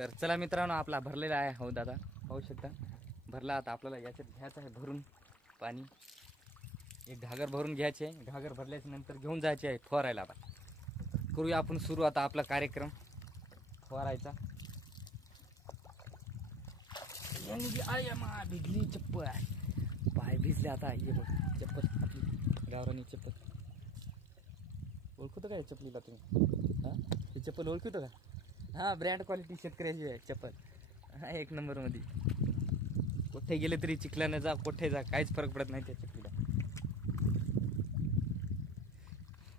तर चला मित्रांनो, आपला भरलेला आहे हो दादा, पाहू शकता भरला. आता आपल्याला याच्यात घ्यायचं आहे भरून पाणी. एक घागर भरून घ्यायचे आहे. घागर भरल्याच्या नंतर घेऊन जायचे आहे फवारायला. आता करूया आपण सुरू आता आपला कार्यक्रम फवारायचा. भिजली चप्पल, पाय भिजले. आता ये बघ चप्पल, आपली गावरानी चप्पल. ओळखतो का चपलीला तुम्ही? हां, ही चप्पल ओळखतो का? हां, ब्रँड क्वालिटी शेतकऱ्याची आहे चप्पल. हा, एक नंबरमध्ये. कुठे गेले तरी चिखलानं जा, कुठे जा, काहीच फरक पडत नाही त्या चपलीला.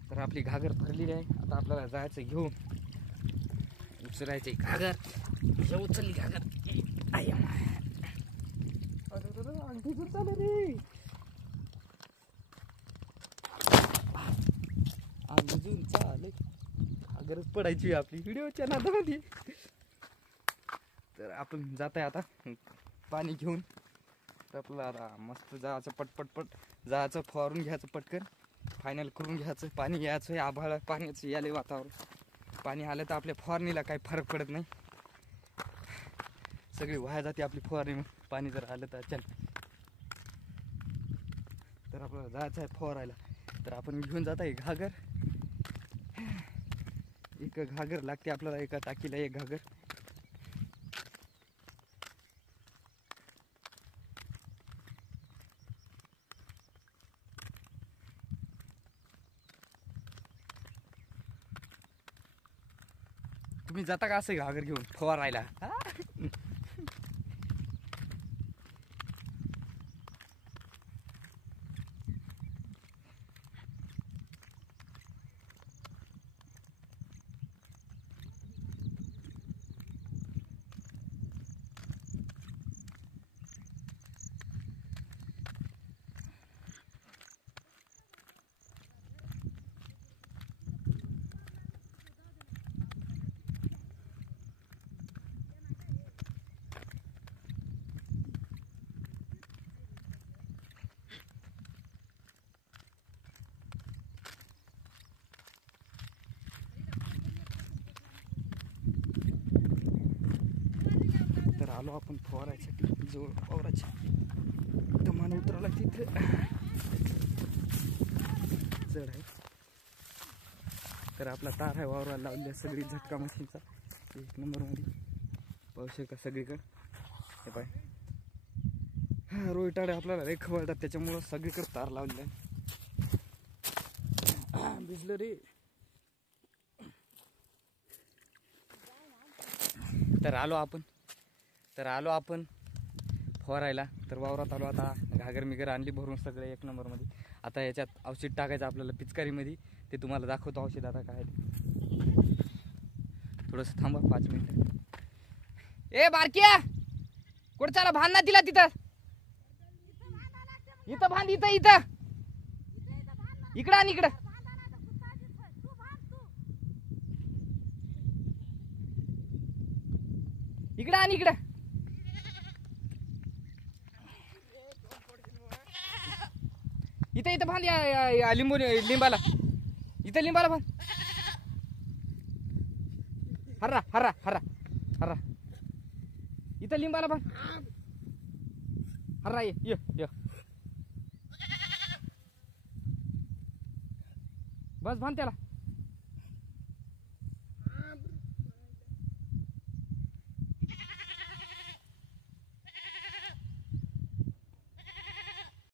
तर आपली घागर भरलेली आहे. आता आपल्याला जायचं घेऊन, उचलायची घागर. उचलली घागर. आणखी दूर चालू रे, अजून चाल घागरच पडायची आपली व्हिडिओच्या नादामध्ये. तर आपण जात आहे आता पाणी घेऊन. तर आपल्याला आता मस्त जायचं, पटपटपट जायचं, फवारून घ्यायचं, पटकन फायनल करून घ्यायचं. पाणी यायचं, आभाळ पाण्याचं याले वातावरण. पाणी आलं तर आपल्या फवारणीला काही फरक पडत नाही, सगळी वाया जाते आपली फवारणी पाणी जर आलं तर. चल, तर आपल्याला जायचं आहे फवारायला. तर आपण घेऊन जात आहे घागर. एक घागर लागते आपल्याला, एका टाकीला एक घागर. तुम्ही जाता का असं घागर घेऊन फवारायला? तर आलो आपण फवारायसाठी जवळ फवारायच्या. तर मान उतरायला तिथे चढ आहे. तर आपला तार आहे वावराला लावली सगळी, झटका मशीनचा एक नंबरमध्ये. पाहू शकता सगळीकडे. हे पाय, हा रोहिटाडे आपल्याला रेख वळतात, त्याच्यामुळं सगळीकडे तार लावलेला आहे. भिजलं रे. तर आलो आपण फवारायला. तर वावरात आलो आता. घागर मिगर आणली भरून सगळे एक नंबरमध्ये. आता याच्यात औषध टाकायचं आपल्याला पिचकारीमध्ये. ते तुम्हाला दाखवतो औषध आता काय. थोडंसं थांबा 5 मिनिटं. ए बारक्या, कुठं चाला? भांड ना तिला तिथं. इथं भांड, इथं इकडं आणि इकडं. इकडं आणि इकडं. इथं भांड, लिंबाला. इथं लिंबाला भांड. हर्रा इथं लिंबाला भांड. हर्रा ये. बस भांड त्याला.